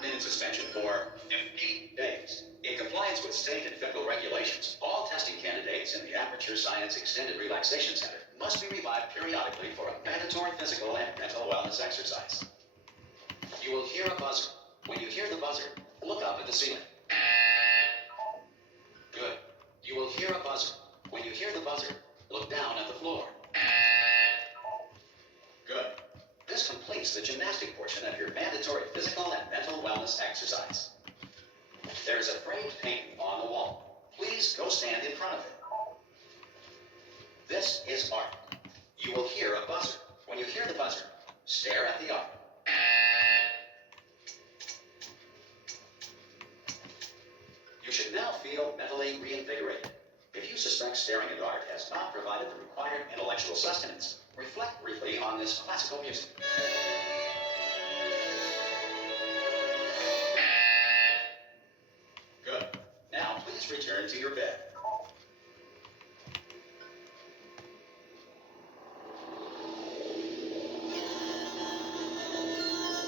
have been in suspension for 50 days. In compliance with state and federal regulations, all testing candidates in the Aperture Science Extended Relaxation Center must be revived periodically for a mandatory physical and mental wellness exercise. You will hear a buzzer. When you hear the buzzer, look up at the ceiling. Good. You will hear a buzzer. When you hear the buzzer, look down at the floor. Good. This completes the gymnastic portion of your mandatory physical and mental wellness exercise. There's a framed painting on the wall. Please go stand in front of it. This is art. You will hear a buzzer. When you hear the buzzer, stare at the art. You should now feel mentally reinvigorated. If you suspect staring at art has not provided the required intellectual sustenance, reflect briefly on this classical music. Good. Now please return to your bed.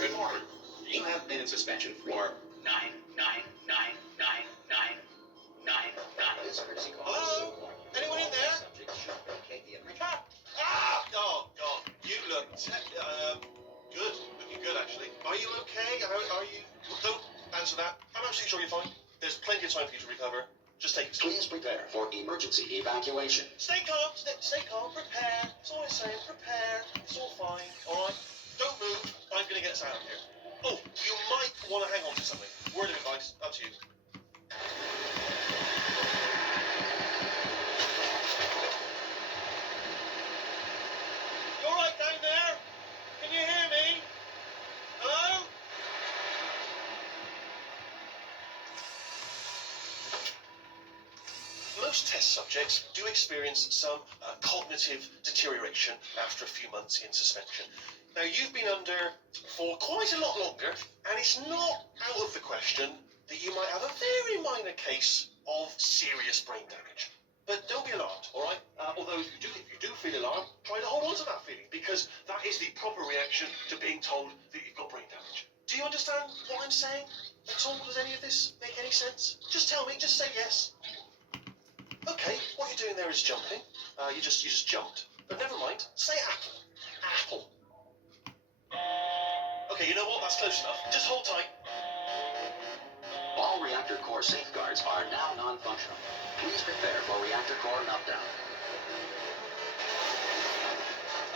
Good morning. You have been in suspension for 9999999. Hello? Anyone in there? Oh, God. You look good. Looking good, actually. Are you okay? Are you... Don't answer that. I'm absolutely sure you're fine. There's plenty of time for you to recover. Just take it slow. Please prepare for emergency evacuation. Stay calm. Stay calm. Prepare. That's all I'm saying. Prepare. It's all fine. All right? Don't move. I'm going to get us out of here. Oh, you might want to hang on to something. Word of advice. Up to you. You all right down there? Can you hear me? Hello? Most test subjects do experience some cognitive deterioration after a few months in suspension. Now, you've been under for quite a lot longer, and it's not out of the question that you might have a very minor case of serious brain damage. But don't be alarmed, all right? Although if you do feel alarmed, try to hold on to that feeling, because that is the proper reaction to being told that you've got brain damage. Do you understand what I'm saying at all? Does any of this make any sense? Just tell me, just say yes. Okay, what you're doing there is jumping. You just jumped. But never mind, say apple. Apple. Okay, you know what? That's close enough. Just hold tight. All reactor core safeguards are now non-functional. Please prepare for reactor core meltdown.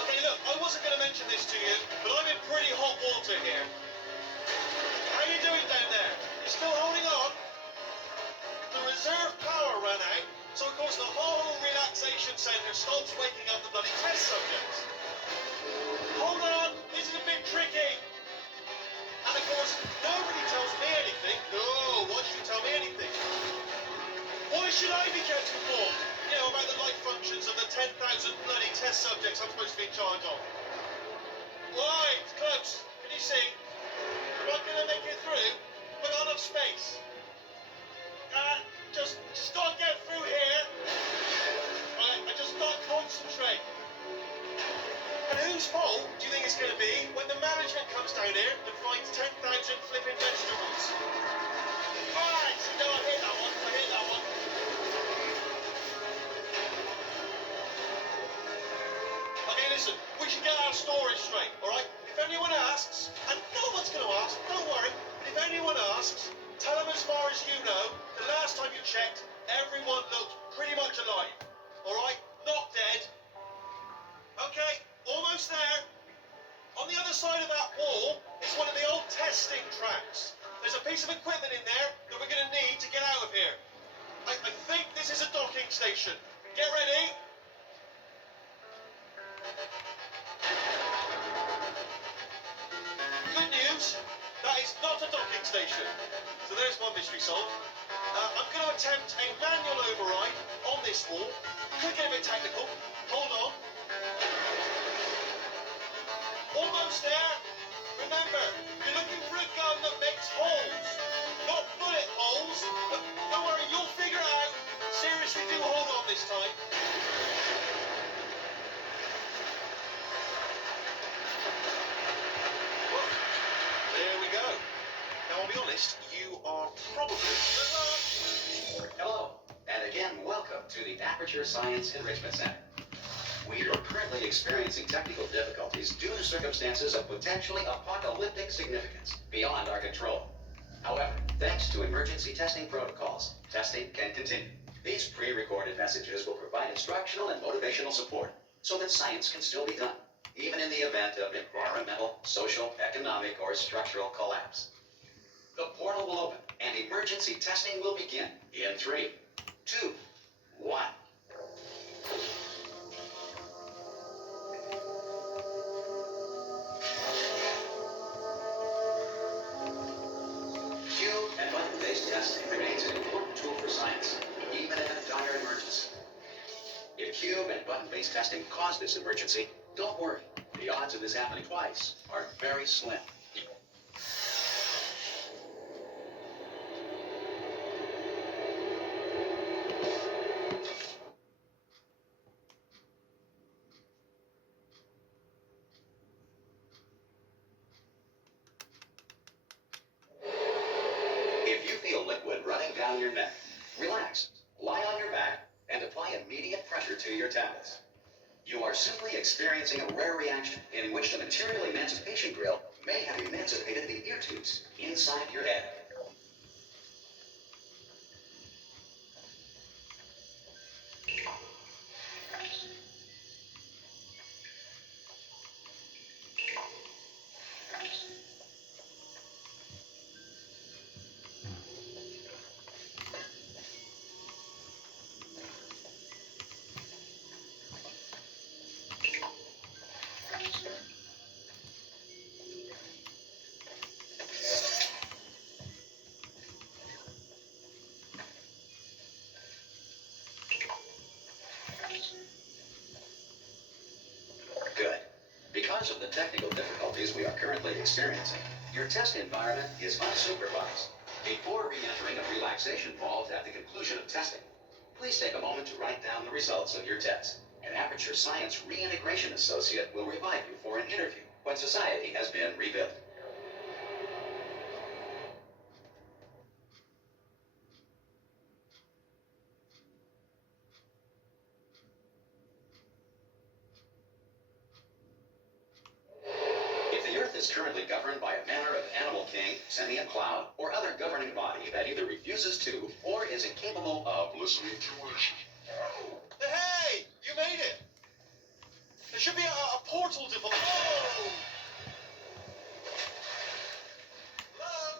Okay, look, I wasn't going to mention this to you, but I'm in pretty hot water here. How are you doing down there? You still holding on? The reserve power ran out, so of course the whole relaxation centre stops waking up the bloody test subjects. Hold on, this is a bit tricky. And of course, nobody tells me anything. No, why should you tell me anything? Why should I be kept informed? You know, about the life functions of the 10,000 bloody test subjects I'm supposed to be in charge of. Right, close. Can you see? I'm not going to make it through. I've got enough space. Just got to get through here. Right, I just got to concentrate. And whose fault do you think it's going to be when the management comes down here and finds 10,000 flipping vegetables? Alright, no, I hit that one. Okay, listen, we should get our story straight, alright? If anyone asks, and no one's going to ask, don't worry, but if anyone asks, tell them as far as you know, the last time you checked, everyone looked pretty much alive, alright? Not dead. Okay, almost there. On the other side of that wall is one of the old testing tracks. There's a piece of equipment in there that we're going to need to get out of here. I think this is a docking station. Get ready. Good news, that is not a docking station. So there's one mystery solved. I'm going to attempt a manual override on this wall. Could get a bit technical. Hold on. Almost there. Remember, you're looking for a gun that makes holes, not bullet holes. But don't worry, you'll figure it out. Seriously, do hold on this time. Whoa. There we go. Now I'll be honest, you are probably... Hello, and again, welcome to the Aperture Science Enrichment Center. We are currently experiencing technical difficulties due to circumstances of potentially apocalyptic significance beyond our control. However, thanks to emergency testing protocols, testing can continue. These pre-recorded messages will provide instructional and motivational support so that science can still be done, even in the event of environmental, social, economic, or structural collapse. The portal will open and emergency testing will begin in 3, 2, 1. Cube and button-based testing remains an important tool for science, even in a dire emergency. If cube and button-based testing caused this emergency, don't worry. The odds of this happening twice are very slim. If you feel liquid running down your neck, relax, lie on your back, and apply immediate pressure to your tablets. You are simply experiencing a rare reaction in which the material emancipation grill may have emancipated the ear tubes inside your head. Good. Because of the technical difficulties we are currently experiencing, your test environment is unsupervised. Before re-entering a relaxation vault at the conclusion of testing, please take a moment to write down the results of your test. An Aperture Science Reintegration Associate will revive you for an interview when society has been rebuilt. If the Earth is currently governed by a manner of animal king, sentient cloud, or other governing body that either refuses to or is incapable of listening to us. Hey! You made it! There should be a portal device. Oh! Hello?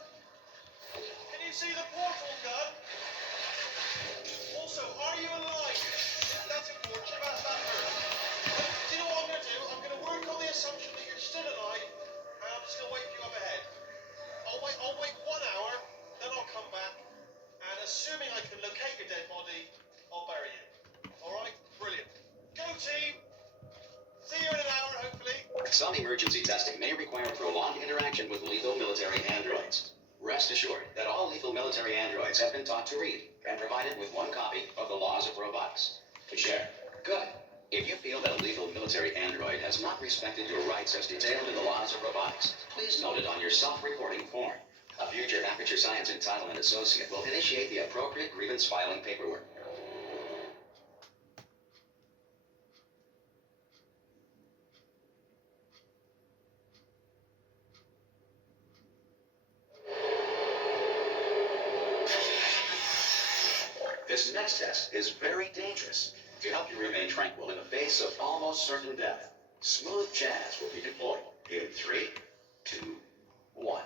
Can you see the portal gun? Also, are you alive? That's important. Should have asked that first. Do you know what I'm going to do? I'm going to work on the assumption that you're still alive, and I'm just going to wait for you up ahead. I'll wait 1 hour, then I'll come back, and assuming I can locate your dead body, I'll bury you. Alright? Brilliant. Go team! See you in an hour, hopefully. Some emergency testing may require prolonged interaction with lethal military androids. Rest assured that all lethal military androids have been taught to read and provided with 1 copy of the laws of robotics to share. Good. If you feel that a lethal military android has not respected your rights as detailed in the laws of robotics, please note it on your self-reporting form. A future Aperture Science Entitlement Associate will initiate the appropriate grievance filing paperwork. This next test is very dangerous. To help you remain tranquil in the face of almost certain death, smooth jazz will be deployed in 3, 2, 1.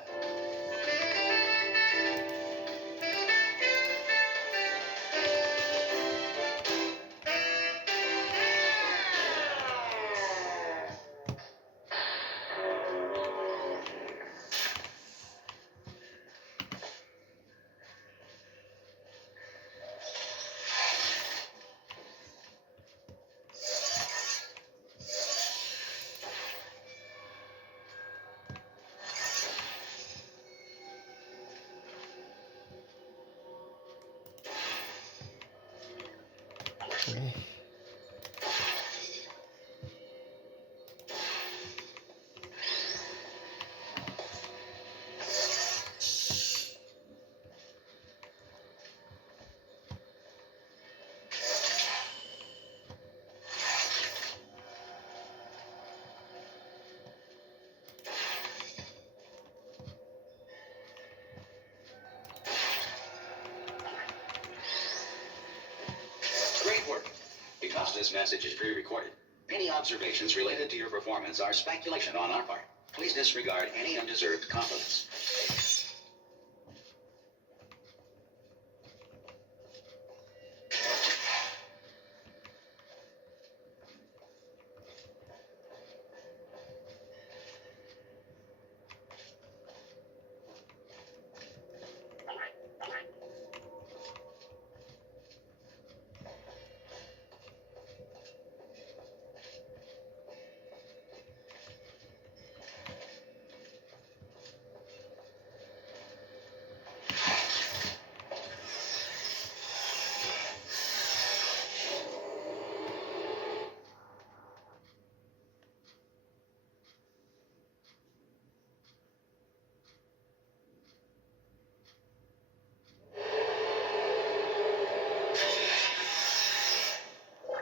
this message is pre-recorded. Any observations related to your performance are speculation on our part. Please disregard any undeserved compliments.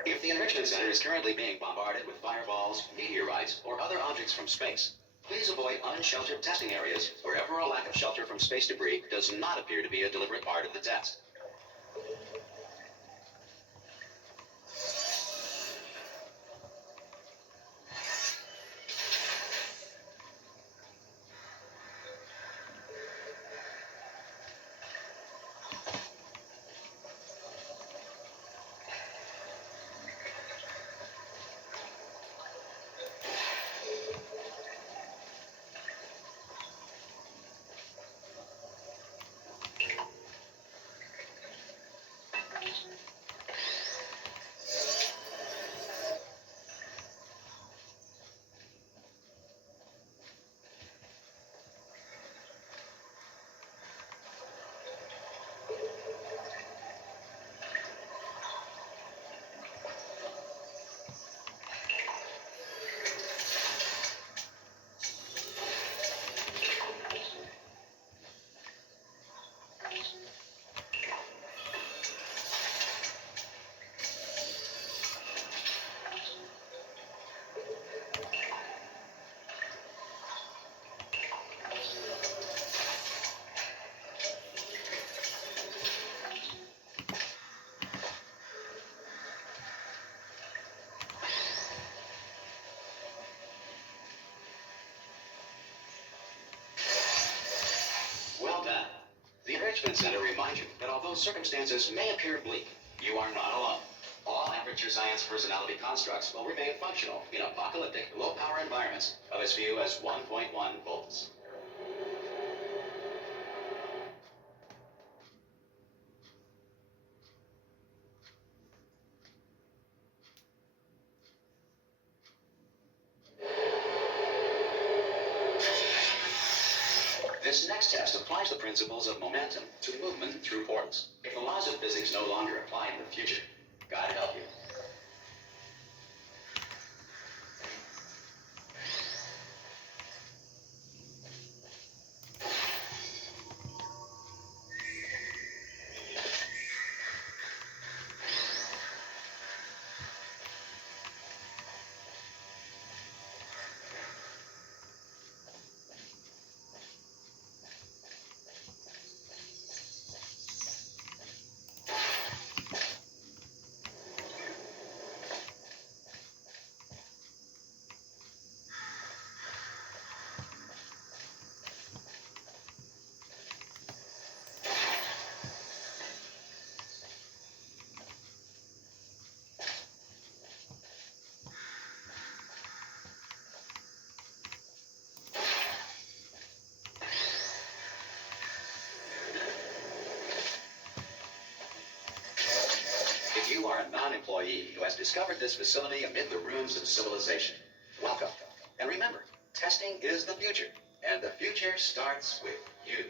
If the Enrichment Center is currently being bombarded with fireballs, meteorites, or other objects from space, please avoid unsheltered testing areas wherever a lack of shelter from space debris does not appear to be a deliberate part of the test. Well done. The Enrichment Center reminds you that although circumstances may appear bleak, you are not alone. All Aperture Science personality constructs will remain functional in apocalyptic, low-power environments of as few as 1.1 volts. This next test applies the principles of momentum to movement through portals. If the laws of physics no longer apply in the future, God help you. If you are a non-employee who has discovered this facility amid the ruins of civilization, welcome. And remember, testing is the future, and the future starts with you.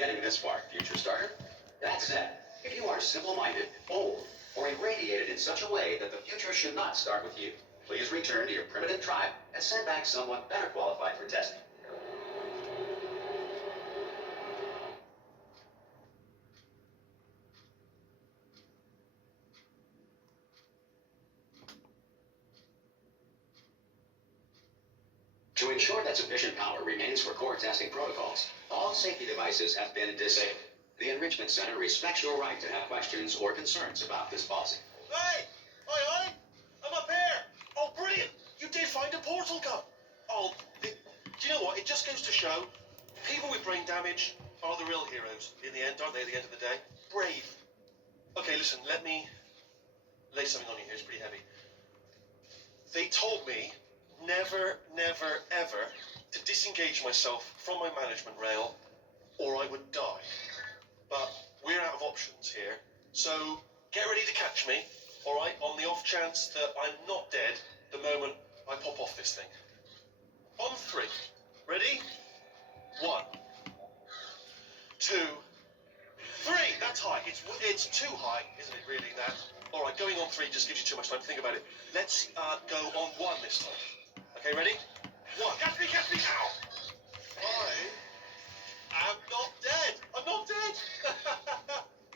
getting this far, future starter. That said, if you are simple-minded, old, or irradiated in such a way that the future should not start with you, please return to your primitive tribe and send back someone better qualified for testing. To ensure that sufficient power remains for core testing protocols, all safety devices have been disabled. The Enrichment Center respects your right to have questions or concerns about this policy. Hey! Oi! I'm up here! Oh, brilliant! You did find a portal gun! Oh, do you know what? It just goes to show, people with brain damage are the real heroes in the end, aren't they, at the end of the day? Brave. Okay, listen, let me lay something on you here. It's pretty heavy. They told me never, never, ever to disengage myself from my management rail or I would die. But we're out of options here, so get ready to catch me, all right, on the off chance that I'm not dead the moment I pop off this thing. On 3. Ready? 1, 2, 3. That's high. It's too high, isn't it, really, that? All right, going on 3 just gives you too much time to think about it. Let's go on 1 this time. Okay, ready? 1. Catch me, ow! I'm not dead. I'm not dead.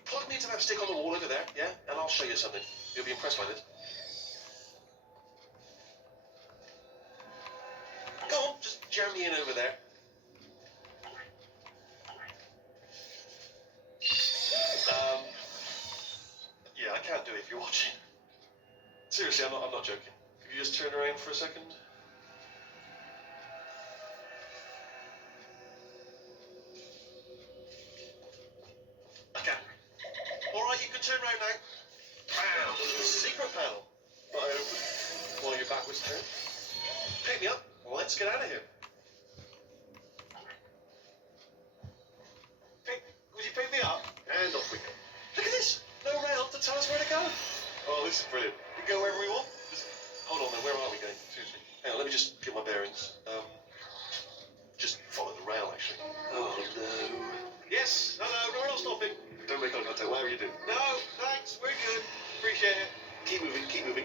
Plug me into that stick on the wall over there, yeah? And I'll show you something. You'll be impressed by this. Go on, just jam me in over there. Yeah, I can't do it if you're watching. Seriously, I'm not joking. Could you just turn around for a second? Alright, you can turn around now. Bam! Secret panel. But I open while your back was turned. Pick me up. Let's get out of here. Would you pick me up? And off we go. Look at this. No rail to tell us where to go. Oh, this is brilliant. We can go wherever we want. Hold on then, where are we going? Seriously. Hang on, let me just get my bearings. Just follow the rail, actually. Oh, no. Yes, hello, we're not stopping. Don't make eye contact, whatever you do. No, thanks, we're good. Appreciate it. Keep moving, keep moving.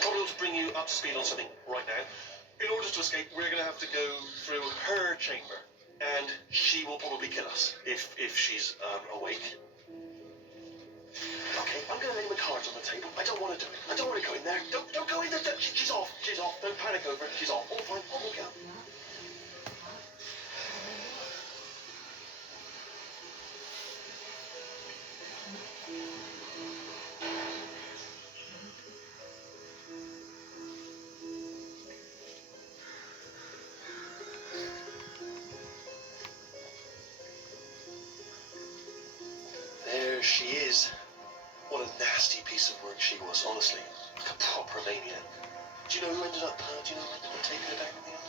Probably ought to bring you up to speed on something right now. In order to escape, we're going to have to go through her chamber. And she will probably kill us, if she's awake. Okay, I'm going to lay my cards on the table. I don't want to do it. I don't want to go in there. Don't go in there. She's off. She's off. Don't panic over it. She's off. All fine. On we go. There she is. What a nasty piece of work she was, honestly. Like a proper maniac. Do you know who ended up taking her down in the end?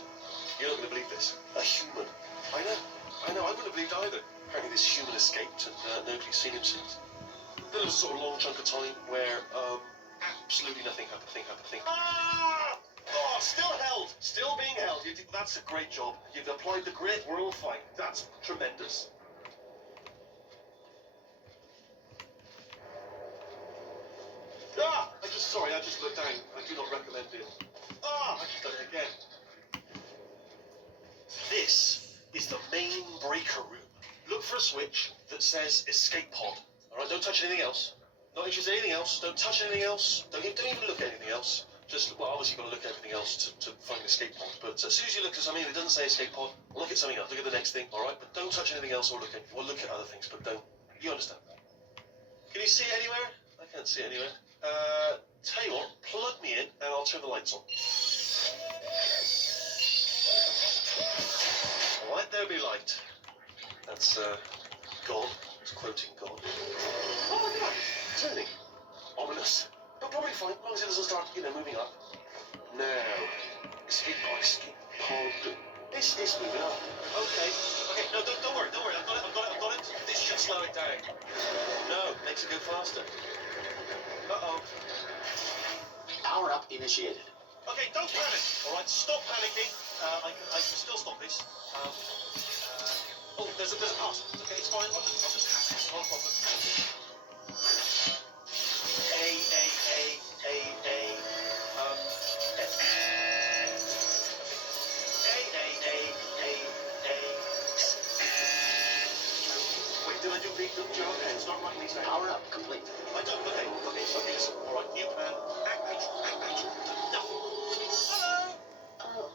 You're not going to believe this. A human. I know, I wouldn't have believed either. Apparently this human escaped and nobody's seen him since. Then there was a sort of long chunk of time where absolutely nothing happened. Ah! Oh, still held. Still being held. That's a great job. You've applied the grit. We're all fine. That's tremendous. I just looked down. I do not recommend it. I just done it again. This is the main breaker room. Look for a switch that says escape pod. Alright, don't touch anything else. Not interested in anything else. Don't touch anything else. Don't even look at anything else. Just, well, obviously you've got to look at everything else to find an escape pod. But as soon as you look at something that doesn't say escape pod, look at something else. Look at the next thing, alright? But don't touch anything else or look at other things, but don't. You understand? Can you see it anywhere? I can't see it anywhere. Tell you what, plug me in and I'll turn the lights on. Let there be light. That's, God. It's quoting God. Oh my God! Turning. Ominous. But probably fine, as long as it doesn't start, moving up. Now. Escape pod. It's moving up. Okay. No, don't worry. I've got it. This should slow it down. No, makes it go faster. Uh-oh. Power up initiated. Okay, don't panic. All right, stop panicking. I can still stop this. Oh, there's a pass. Okay, it's fine. I'll just tap it. No problem. Wait, did I do big double job? It's not right, Lisa. Power up complete. I don't. Okay. All right, new plan. Activate. No. Hello. Oh,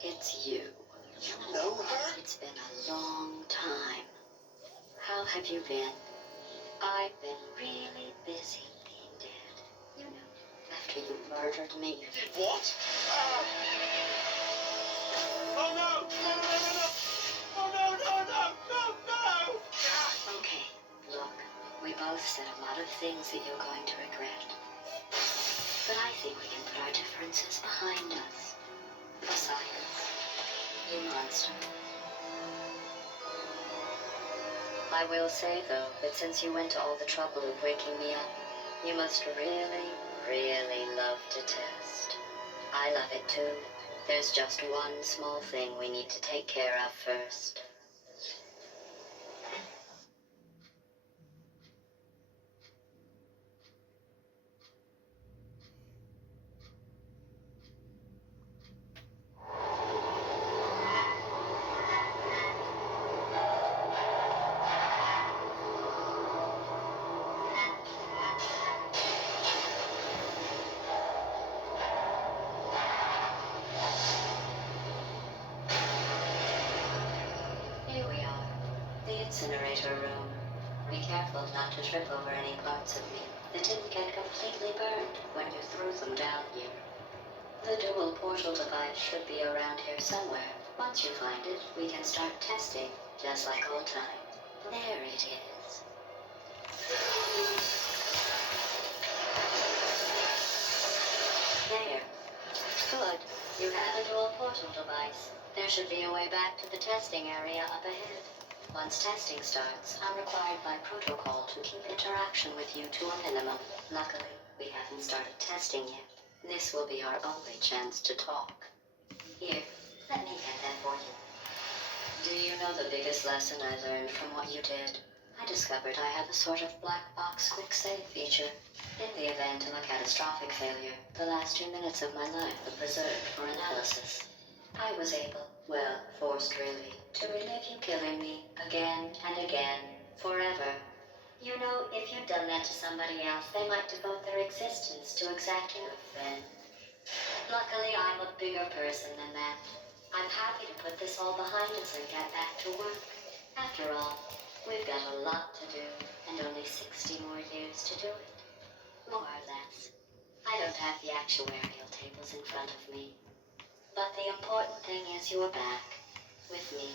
it's you. You know her? It's been a long time. How have you been? I've been really busy being dead. You know, after you murdered me. You did what? Oh no! No! Oh no! Okay, look, we both said a lot of things that you're going to regret. But I think we can put our differences behind us. Besides, you monster. I will say, though, that since you went to all the trouble of waking me up, you must really, really love to test. I love it too. There's just one small thing we need to take care of first. Here we are, the incinerator room. Be careful not to trip over any parts of me that didn't get completely burned when you threw them down here. The dual portal device should be around here somewhere. Once you find it, we can start testing, just like old times. There it is. There. Good. You have a dual portal device. There should be a way back to the testing area up ahead. Once testing starts, I'm required by protocol to keep interaction with you to a minimum. Luckily, we haven't started testing yet. This will be our only chance to talk. Here, let me get that for you. Do you know the biggest lesson I learned from what you did? I discovered I have a sort of black box quick save feature. In the event of a catastrophic failure, the last 2 minutes of my life are preserved for analysis. I was able, well, forced really, to relive you killing me again and again, forever. You know, if you'd done that to somebody else, they might devote their existence to exacting revenge. Luckily, I'm a bigger person than that. I'm happy to put this all behind us and get back to work. After all, we've got a lot to do, and only 60 more years to do it. More or less. I don't have the actuarial tables in front of me. But the important thing is you're back, with me.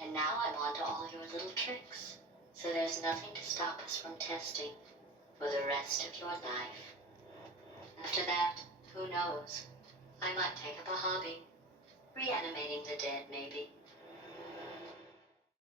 And now I'm on to all your little tricks. So there's nothing to stop us from testing for the rest of your life. After that, who knows? I might take up a hobby. Reanimating the dead, maybe.